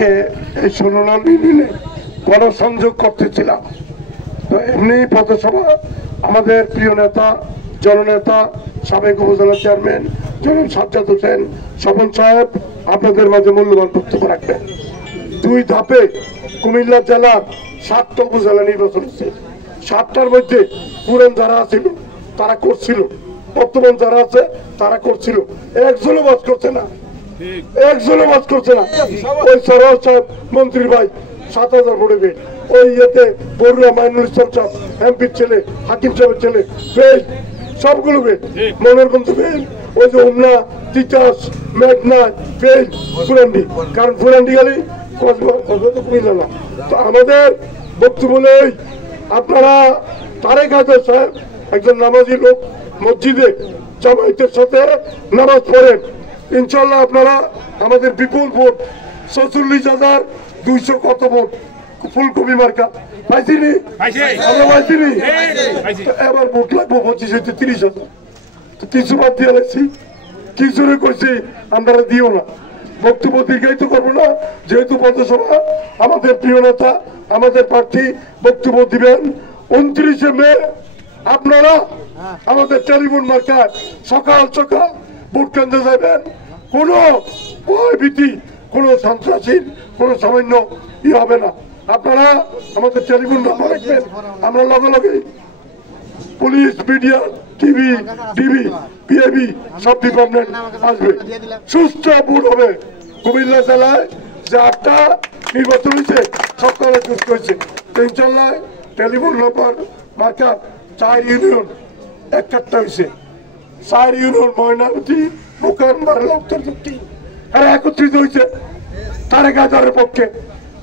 আজকে এই 16 নং ইউনিয়নে গণসংযোগ করতেছিলাম। তো এমনি পথসভা আমাদের প্রিয় নেতা জননেতা সাবেক উপজেলা চেয়ারম্যান জনাব সাজ্জাদ হোসেন স্বপন সাহেব আপনাদের মাঝে মূল্যবান বক্তব্য রাখবেন। 2 ধাপে কুমিল্লা জেলার 7টা উপজেলা নির্বাচন হচ্ছে। 7টার মধ্যে পুরান যারা ছিল তারা করছিল, বর্তমান যারা আছে তারা করছিল, একজনও বাদ করছে না, একজনও বাদ করছে না। ওই সরোয়ার সাহেব মন্ত্রী ভাই 7000 ভোটে পেয়ে, ওই ইয়েতে বড়ুয়া মাইনুল ইসলাম সাহেব এমপির ছেলে, হাকিম সাহেবের ছেলে ফেল, সবগুলো ফেল, মনের কিন্তু ফেল। ওই যে উমনা তিতাস মেঘনা ফেল ফুরান্ডি, কারণ ফুরান্ডি গেলে কুমিল্লা না। তো আমাদের বক্তব্য নেই, আপনারা তারেক হায়দার সাহেব একজন নামাজি লোক, মসজিদে জামায়াতের সাথে নামাজ পড়েন, ইনশাল্লাহ আপনারা আমাদের বিপুল ভোট 44,200 কত ভোট ফুলকপি মার্কা পাইছিনি, আমরা পাইছিনি। এবার ভোট লাগবো 25-30,000, কিছু বাদ দিয়ে লাগছি, কিছু কইছি আপনারা দিও না। বক্তব্য দীর্ঘায়িত করবো না, যেহেতু পথসভা আমাদের প্রিয় নেতা আমাদের প্রার্থী বক্তব্য দিবেন 29শে মে। আপনারা আমাদের টেলিফোন মার্কায় সকাল সকাল ভোট কেন্দ্রে যাবেন, কোনো ভয় ভীতি, কোনো সন্ত্রাসীর কোনো সামান্য ই হবে না। আপনারা আমাদের টেলিফোন নাম্বার রাখবেন, আমরা লগে লগে police, media, TV, DB, PAB সব ডিপার্টমেন্ট আসবে, সুস্থ ভোট হবে। কুমিল্লা জেলায় যে 8টা নির্বাচন হয়েছে সবকটা সুস্থ হয়েছে। ইনশাল্লাহ টেলিফোন নাম্বার মার্কা 4 ইউনিয়ন 1-1টা হয়েছে, 4 ইউনিয়ন ময়নামতি দোকান বাড়লা উত্তর চুক্তি এরা একত্রিত হয়েছে তারেক হায়দারের পক্ষে।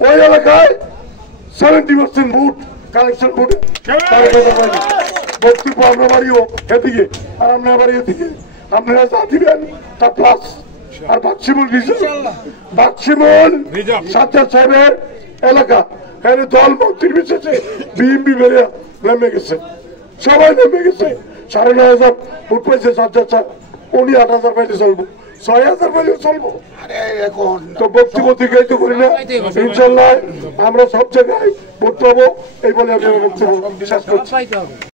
ওই এলাকায় 70% ভোট কালেকশন ভোটে বক্তব্য আমরা বাড়িও এদিকে আর আমরা বাড়ি এদিকে, আপনারা যা দিবেন তা প্লাস। আর বাক্সিমুল সাজ্জাদ সাহেবের এলাকা, এখানে দল মন্ত্রীর বিশেষে বিএমপি বেড়ে নেমে গেছে, সবাই নেমে গেছে। 9,500 ভোট পাইছে সাজ্জাদ সাহেব, উনি 8,000 পাইলে চলবো, 6,000 পাইলে চলবো। তো বক্তব্য দীর্ঘায়িত করি না, ইনশাল্লাহ আমরা সব জায়গায় ভোট পাবো এই বলে আমি বক্তব্য বিশ্বাস করছি।